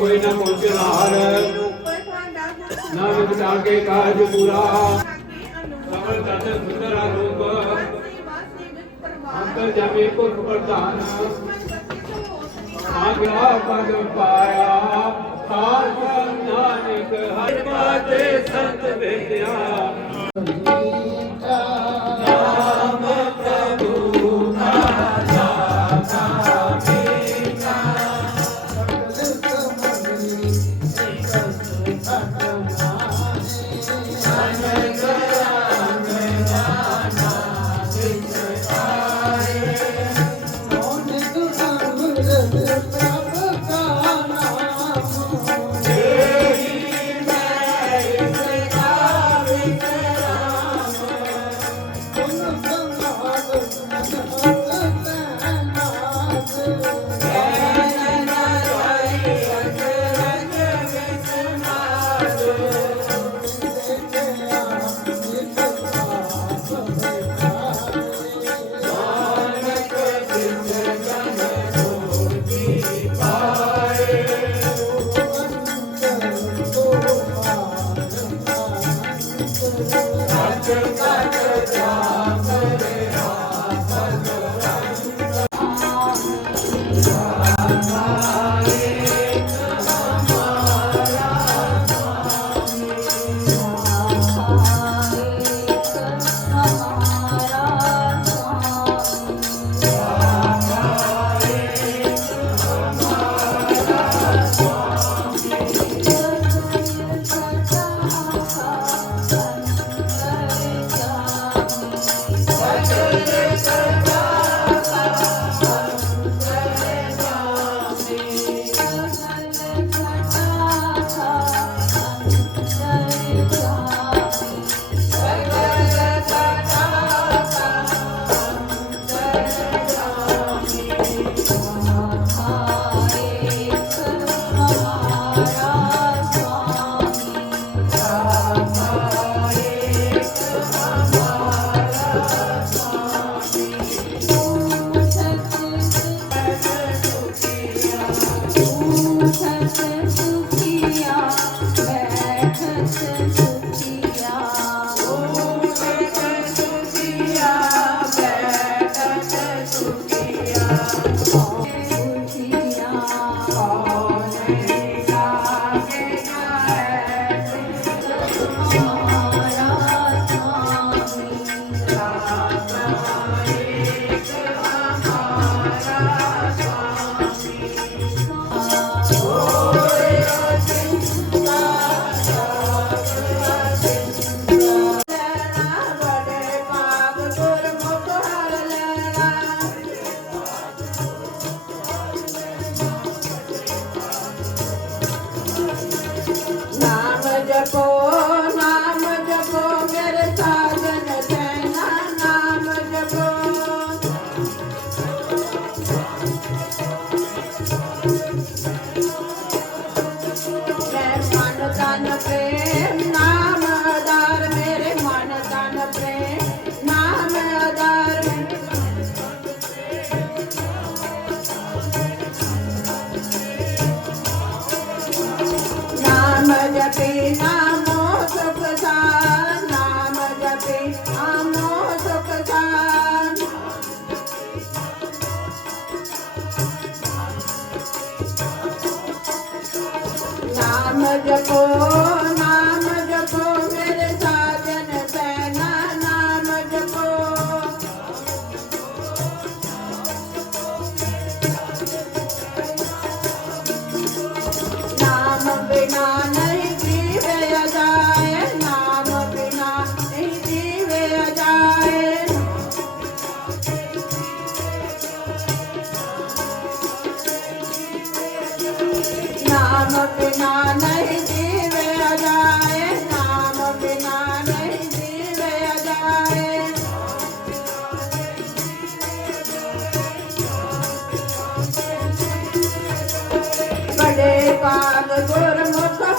ਕੋਈ ਨਾ ਪਹੁੰਚਨਾਰ ਉੱਪਰ ਤੁਹਾਡਾ ਗੁਰ ਨਾ ਵਿਚਾਰ ਕੇ ਕਾਜ ਪੂਰਾ। ਲਾਗੇ ਅਨੁਭਵ ਸਬਰ ਤਤ ਸੁੰਦਰ ਰੂਪ। ਸੇਵਾ ਸੇਵਕ ਪਰਵਾਰ ਅੰਤਰ ਜਾਮੇ ਕੁਲ ਪ੍ਰਧਾਨ। ਮਨ ਬਖਸ਼ਿਸ਼ ਹੋ ਸਕੀ ਆਗਿਆ ਪਦ ਪਾਇਆ। ਸਾਧ ਨਾਨਕ ਹਰਿ ਪਾਤੇ ਸੰਤ ਭੇਟਿਆ ਨਾਮ नाम जपो नाम जपो, मेरे साजन सहना, नाम जपो। नाम बिना नहीं जीवे जाए नाम बिना नहीं जीवे जाए नाम बिना agora, moça.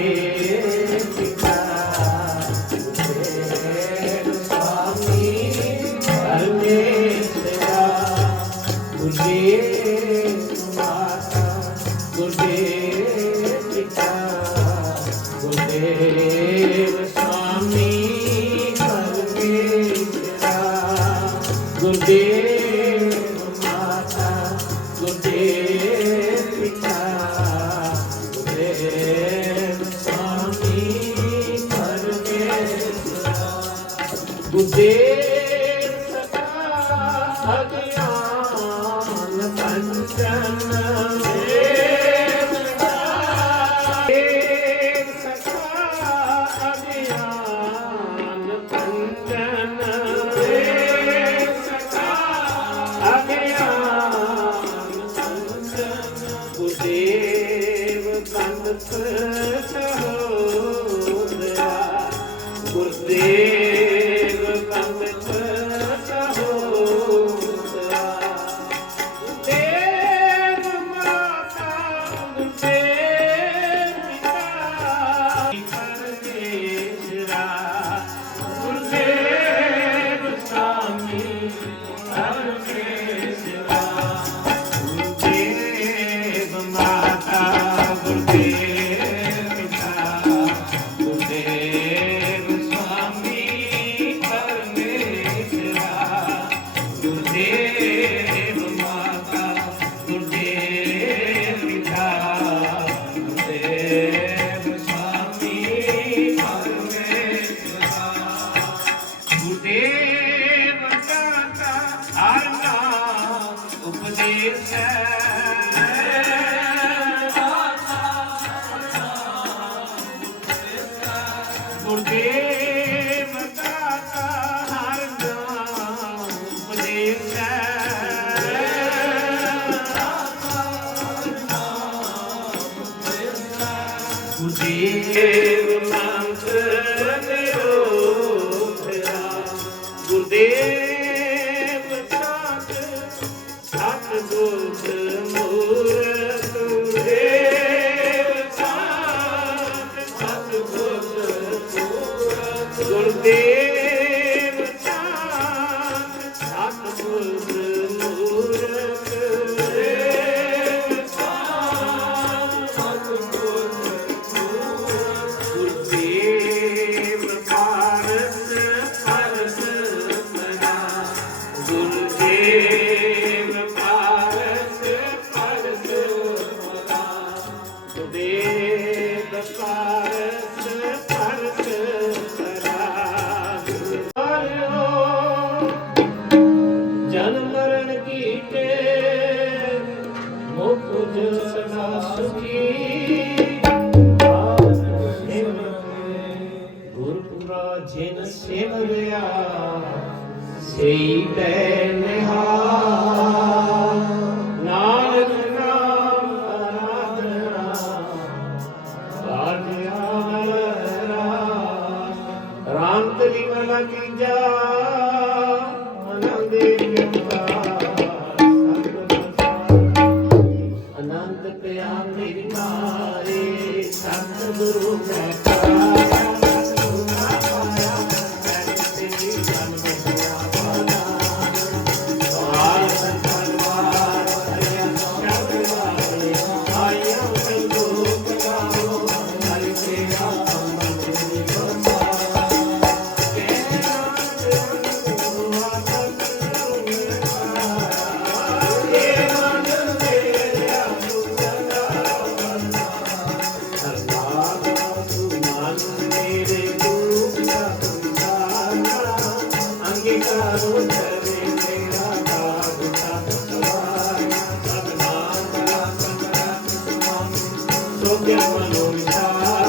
रे Você Cu Dumnezeu m-am সেই দেনে స్తోత్రములు విచార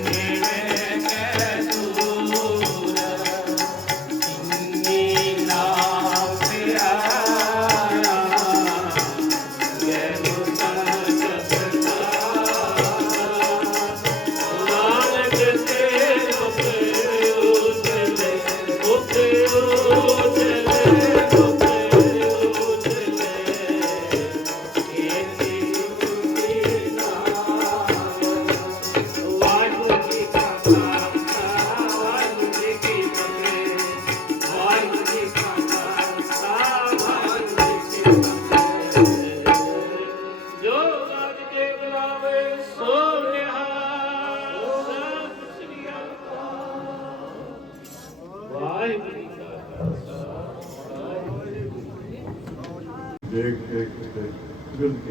You.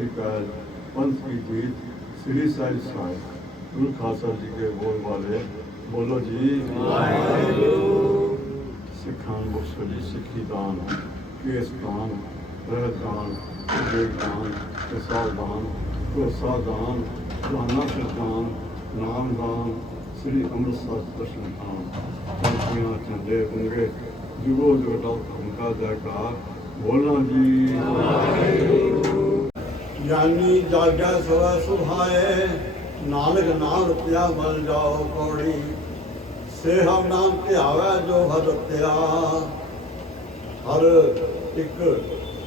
के कारण पंथ की with श्री Sai साहब गुरु खालसा जी के बोल वाले बोलो जी सिखान बख्शो जी सिखी दान केस दान रह दान दान प्रसाद दान भरोसा दान दाना दान नाम दान श्री अमृतसर दर्शन दान झंडे गंगे जुगो जुगटा उनका जयकार बोलना जी ਗਿਆਨੀ ਜਾਗਾ ਸਵਾ ਸੁਭਾਏ ਨਾਨਕ ਨਾਮ ਪਿਆ ਬਲ ਜਾਓ ਕੋੜੀ। ਸੇਹਮ ਨਾਮ ਧਿਆਵੇ ਜੋ ਹਦ ਪਿਆ ਹਰ ਇੱਕ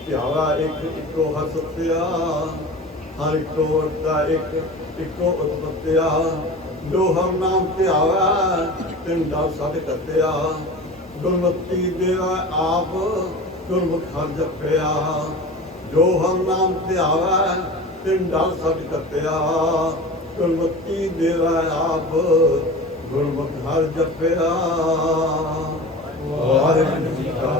ਧਿਆਵਾ, ਇੱਕ ਇੱਕੋ ਹਰ ਸਤਿਆ ਹਰ ਇੱਕੋ ਵਰਤਾ, ਇੱਕ ਇੱਕੋ ਉਤਪਤਿਆ। ਜੋ ਹਰ ਨਾਮ ਧਿਆਵੇ ਤਿਨ ਦਾ ਸਦ ਕਰਤਿਆ ਗੁਰਮਤੀ ਦੇਵਾ ਆਪ, ਗੁਰਮੁਖ ਹਰ ਜਪਿਆ। ਜੋ ਹਮ ਨਾਮ ਧਿਆਵੈ ਤਿਨ ਡਰ ਸਭ ਕੱਪਿਆ ਗੁਰਮਤੀ ਦੇਵਾ ਆਪ, ਗੁਰਮੁਖ ਹਰ ਜਪਿਆ। ਵਾਹਿਗੁਰੂ ਜੀ ਕਾ